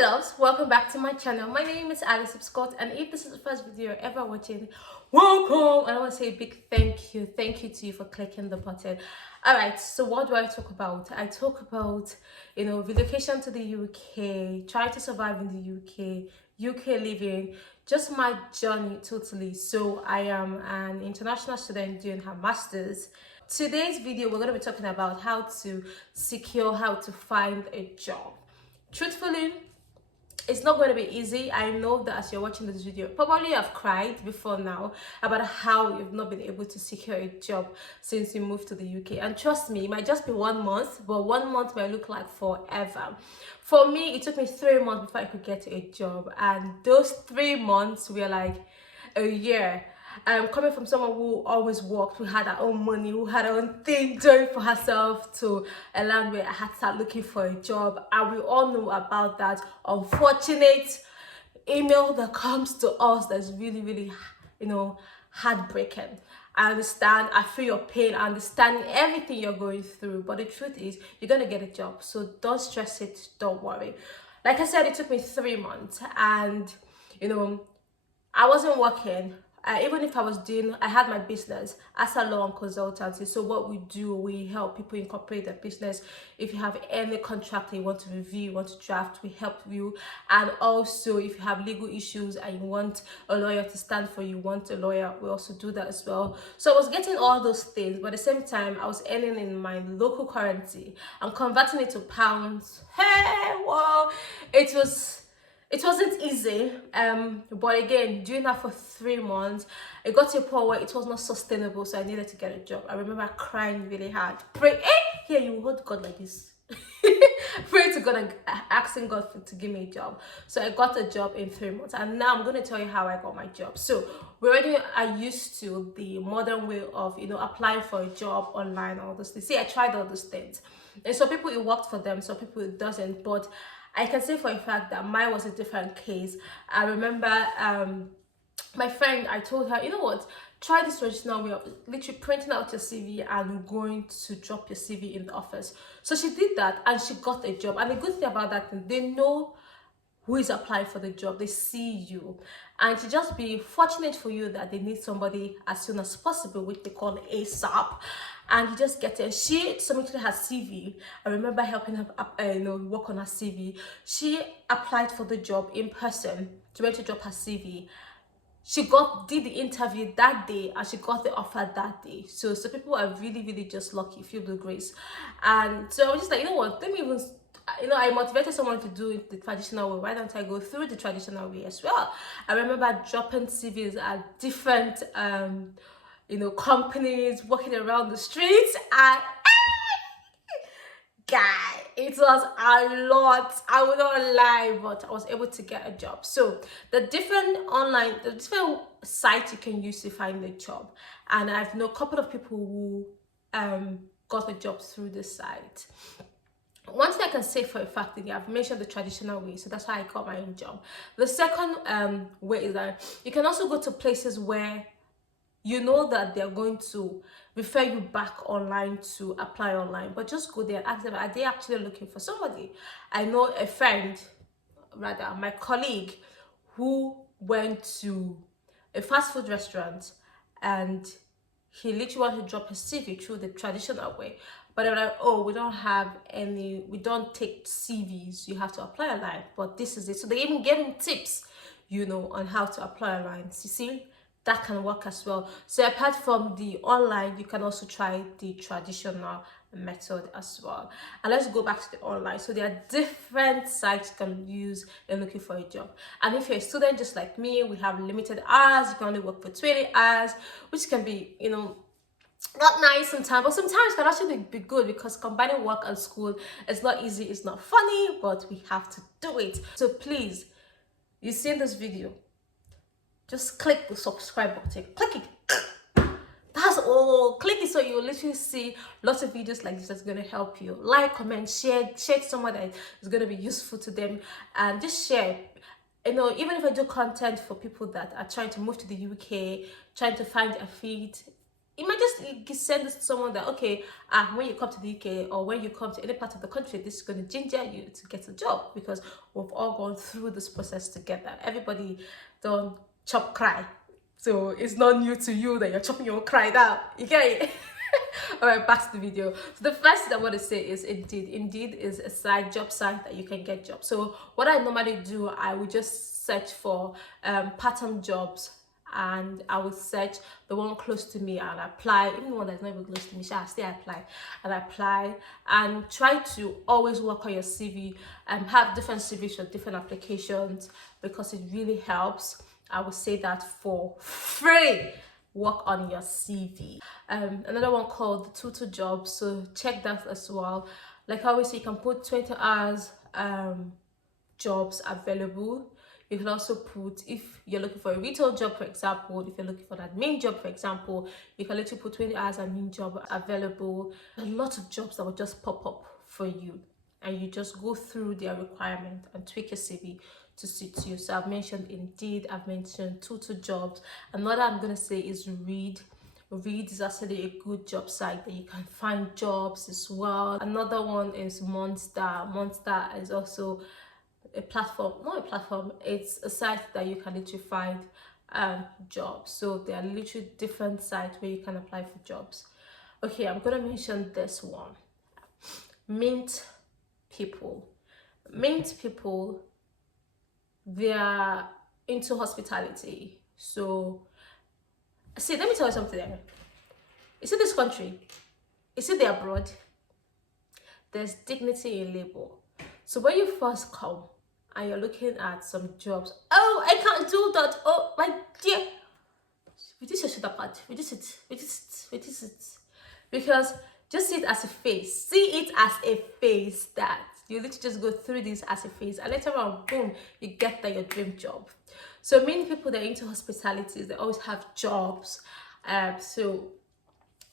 my loves, welcome back to my channel. My name is Alice Scott, and if this is the first video you're ever watching, welcome. And I want to say a big thank you to you for clicking the button. All right, so what do I talk about? I talk about relocation to the UK, trying to survive in the UK living, just my journey totally. So I am an international student doing her master's. Today's video we're going to be talking about how to how to find a job. Truthfully, it's not going to be easy. I know that as you're watching this video, probably have cried before now about how you've not been able to secure a job since you moved to the UK. And trust me, it might just be 1 month, but 1 month might look like forever. For me, it took me 3 months before I could get a job, and those 3 months were like a year. Coming from someone who always worked, who had her own money, who had her own thing doing for herself, to a land where I had to start looking for a job. And we all know about that unfortunate email that comes to us that's really, heartbreaking. I understand, I feel your pain, I understand everything you're going through, but the truth is, you're gonna get a job. So don't stress it, don't worry. Like I said, it took me 3 months, and I wasn't working. Even if I was doing, I had my business as a law and consultancy. So what we do, we help people incorporate their business. If you have any contract that you want to review, you want to draft, we help you. And also, if you have legal issues and you want a lawyer to stand for you, want a lawyer, we also do that as well. So I was getting all those things, but at the same time, I was earning in my local currency and converting it to pounds. Hey, well, it wasn't easy, but again, doing that for 3 months, it got to a point where it was not sustainable, so I needed to get a job. I remember crying really hard. Pray, here you hold God like this. Pray to God and asking God to give me a job. So I got a job in 3 months, and now I'm going to tell you how I got my job. So we already are used to the modern way of applying for a job online, all those things. See, I tried all those things, and some people it worked for them, some people it doesn't, but I can say for a fact that mine was a different case. I remember my friend, I told her, you know what, try this traditional way of literally printing out your CV and going to drop your CV in the office. So she did that and she got a job. And the good thing about that, they know who is applying for the job, they see you, and to just be fortunate for you that they need somebody as soon as possible, which they call ASAP, and you just get it. She submitted her CV. I remember helping her work on her CV. She applied for the job in person. She went to drop her CV. She did the interview that day, and she got the offer that day. So people are really just lucky, feel the grace. And so I was just like, you know what, let me even, I motivated someone to do it the traditional way. Why don't I go through the traditional way as well? I remember dropping CVs at different companies, walking around the streets, and guy, it was a lot. I will not lie, but I was able to get a job. So the different sites you can use to find a job, and I've known a couple of people who got a job through this site. One thing I can say for a fact that I've mentioned the traditional way, so that's how I got my own job. The second way is that you can also go to places where you know that they're going to refer you back online to apply online, but just go there and ask them, are they actually looking for somebody? I know a friend, rather my colleague, who went to a fast food restaurant, and he literally wanted to drop his CV through the traditional way, but they're like, oh, we don't take CVs, you have to apply online. But this is it. So they even gave him tips, on how to apply online. You see, that can work as well. So apart from the online, you can also try the traditional method as well. And let's go back to the online. So there are different sites you can use in looking for a job. And if you're a student just like me, we have limited hours. You can only work for 20 hours, which can be, not nice sometimes, but sometimes can actually be good, because combining work and school is not easy, it's not funny, but we have to do it. So please, you see in this video, just click the subscribe button, click it. That's all. Click it so you will literally see lots of videos like this that's going to help you. Like, comment, share to someone that is going to be useful to them, and just share. Even if I do content for people that are trying to move to the UK, trying to find a feet, You might just send this to someone that, okay, when you come to the UK or when you come to any part of the country, this is going to ginger you to get a job, because we've all gone through this process together. Everybody don't chop cry. So it's not new to you that you're chopping your cry down. You get it? All right, back to the video. So the first thing I want to say is Indeed. Indeed is a job site that you can get jobs. So what I normally do, I would just search for part-time jobs, and I would search the one close to me and apply. Even the one that's not even close to me, I still apply and try to always work on your CV and have different CVs for different applications, because it really helps. I would say that for free. Work on your CV. Another one called the Tutu Jobs, so check that as well. Like I always say, you can put 20 hours jobs available. You can also put, if you're looking for a retail job, for example, if you're looking for an admin job, for example, you can literally put 20 hours admin job available. A lot of jobs that will just pop up for you, and you just go through their requirement and tweak your CV to suit you. So I've mentioned Indeed, I've mentioned Tutu Jobs. Another I'm going to say is Reed. Reed is actually a good job site that you can find jobs as well. Another one is Monster. Monster is also a platform, not a platform, it's a site that you can literally find jobs. So there are literally different sites where you can apply for jobs. Okay, I'm going to mention this one. Mint People. Mint People, they are into hospitality. So see, let me tell you something there. You see this country, you see the abroad, there's dignity in labor. So when you first come and you're looking at some jobs, oh, I can't do that, oh my dear, reduce your shoulder pad, reduce it, because just see it as a phase. See it as a phase, that you literally just go through this as a phase, and later on, boom, you get that your dream job. So many people that are into hospitality, they always have jobs. So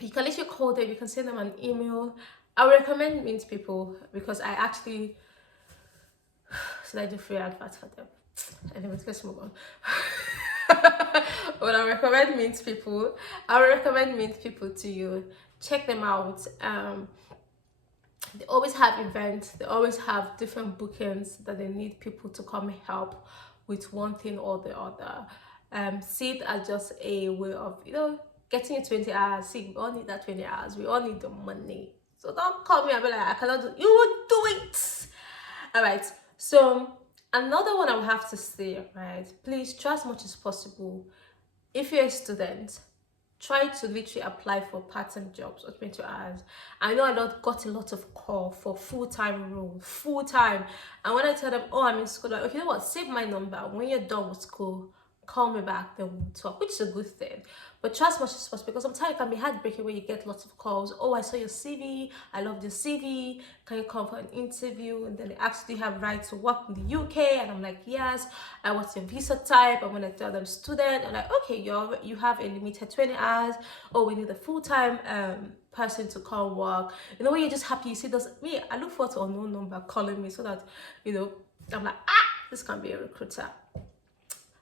you can literally call them, you can send them an email. I would recommend Mint People, because I actually, should I do free adverts for them? Anyways, let's move on. But I recommend Mint People. I would recommend Mint People to you. Check them out. They always have events, they always have different bookings that they need people to come and help with one thing or the other. See it as just a way of, getting you 20 hours. See, we all need that 20 hours. We all need the money. So don't call me and be like, I cannot do it. You will do it. All right. So another one I would have to say, right, please try as much as possible. If you're a student, try to literally apply for part-time jobs or 20 hours. I know I got a lot of call for full-time role, full-time. And when I tell them, oh, I'm in school, like, okay, you know what, save my number. When you're done with school, call me back, then we'll talk, which is a good thing. But try as much as possible, because sometimes it can be heartbreaking when you get lots of calls. Oh, I saw your CV, I love your CV, can you come for an interview? And then they ask, do you have right to work in the UK? And I'm like, yes. And what's your visa type? And when I tell them student, I'm like, okay, you have a limited 20 hours. Oh, we need a full-time person to come work. When you're just happy, you see those, me, I look forward to an unknown number calling me, so that, I'm like, this can be a recruiter.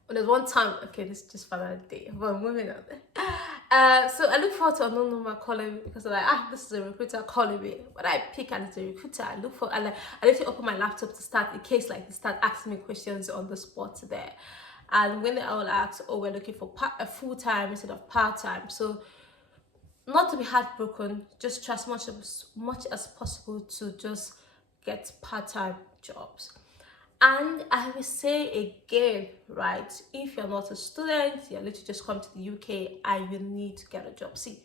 But there's one time, okay, this is just for that day, but I'm moving on. So I look forward to an unknown number calling me, because I'm like, this is a recruiter calling me. But I pick and it's a recruiter. I literally open my laptop to start, in case like they start asking me questions on the spot there. And when I will ask, oh, we're looking for a full-time instead of part-time. So not to be heartbroken, just try as much as possible to just get part-time jobs. And I will say again, right, if you're not a student, you're literally just come to the UK and you need to get a job. See,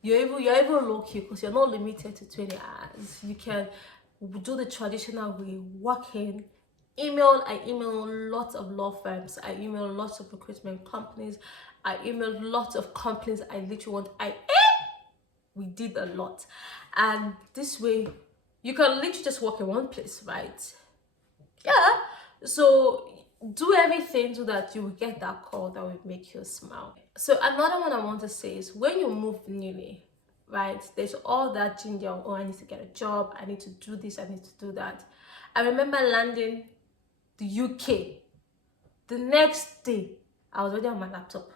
you're even lucky, because you're not limited to 20 hours. You can do the traditional way, working. I email lots of law firms. I email lots of recruitment companies. I email lots of companies I literally we did a lot. And this way, you can literally just work in one place, right? Yeah, so do everything so that you will get that call that will make you smile. So another one I want to say is, when you move newly, right, there's all that ginger, oh, I need to get a job, I need to do this, I need to do that. I remember landing the UK, the next day I was already on my laptop,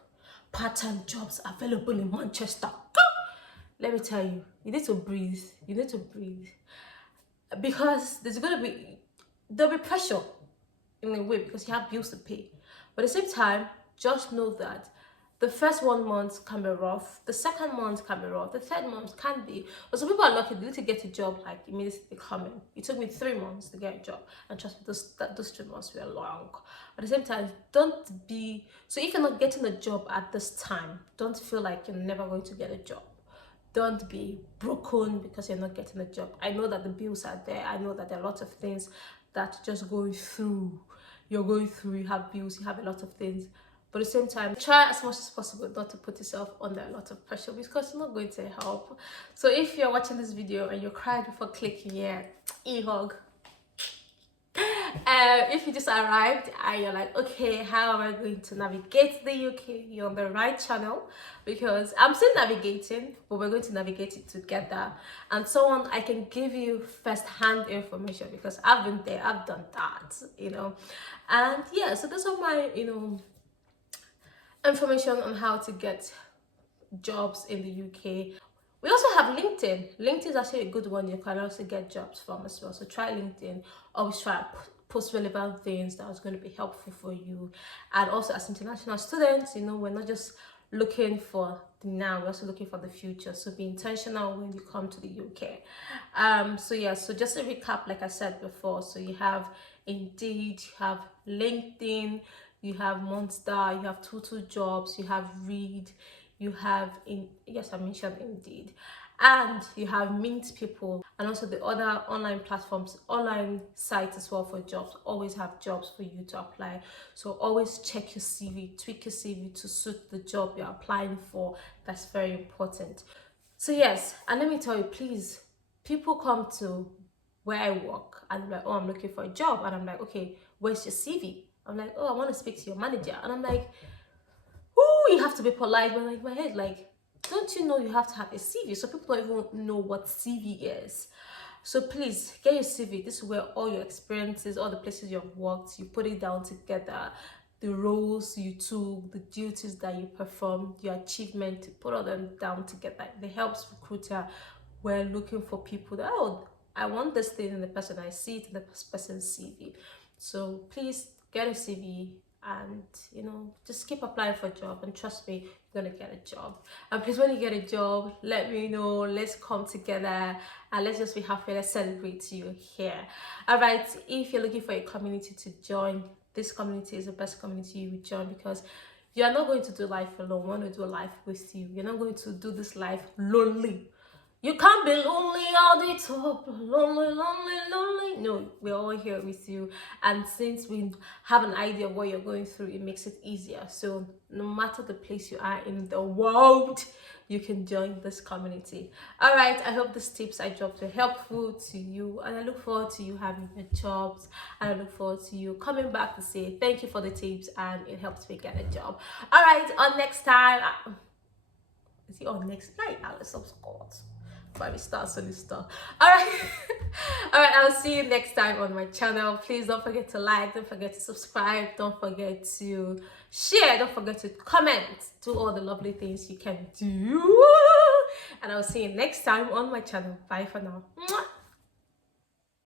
part-time jobs available in Manchester. Let me tell you, you need to breathe. You need to breathe. Because there'll be pressure in a way because you have bills to pay. But at the same time, just know that the first 1 month can be rough, the second month can be rough, the third month can be. But some people are lucky, they need to get a job like immediately coming. It took me 3 months to get a job, and trust me, those 3 months were long. But at the same time, don't be so if you're not getting a job at this time, don't feel like you're never going to get a job. Don't be broken because you're not getting a job. I know that the bills are there. I know that there are lots of things that just going through. You're going through, you have bills, you have a lot of things. But at the same time, try as much as possible not to put yourself under a lot of pressure because it's not going to help. So if you're watching this video and you're crying before clicking, yeah, e-hug. If you just arrived and you're like, okay, how am I going to navigate the UK? You're on the right channel because I'm still navigating, but we're going to navigate it together. And someone I can give you first-hand information because I've been there, I've done that, And yeah, so those are my, information on how to get jobs in the UK. We also have LinkedIn. LinkedIn is actually a good one you can also get jobs from as well. So try LinkedIn. Always try to post relevant things that is going to be helpful for you. And also as international students, we're not just looking for the now, we're also looking for the future. So be intentional when you come to the UK. So just a recap, like I said before. So you have Indeed, you have LinkedIn, you have Monster, you have Total Jobs, you have Read, you have I mentioned Indeed, and you have Mint People, and also the other online platforms, online sites as well for jobs. Always have jobs for you to apply. So always check your CV, tweak your CV to suit the job you're applying for. That's very important. So yes, and let me tell you, please, people come to where I work and like, oh, I'm looking for a job, and I'm like, okay, where's your CV? I'm like, oh, I want to speak to your manager. And I'm like, oh, you have to be polite. But like my head, like, don't you know you have to have a CV? So people don't even know what CV is. So please get your CV. This is where all your experiences, all the places you've worked, you put it down together. The roles you took, the duties that you performed, your achievement, put all them down together. It helps recruiter when looking for people that, oh, I want this thing in the person, I see it in the person's CV. So please get a CV and just keep applying for a job, and trust me, you're gonna get a job. And please, when you get a job, let me know. Let's come together and let's just be happy. Let's celebrate you here. All right, if you're looking for a community to join, this community is the best community you will join because you're not going to do life alone. We want to do life with you. You're not going to do this life lonely. You can't be lonely all the top, lonely. No, we're all here with you. And since we have an idea of what you're going through, it makes it easier. So no matter the place you are in the world, you can join this community. All right, I hope these tips I dropped were helpful to you. And I look forward to you having your jobs. And I look forward to you coming back to say thank you for the tips and it helps me get a job. All right, on next time. Is it on next night? Alice of Scott. All right. All right, I'll see you next time on my channel. Please don't forget to like, don't forget to subscribe, don't forget to share, don't forget to comment, do all the lovely things you can do, and I'll see you next time on my channel. Bye for now.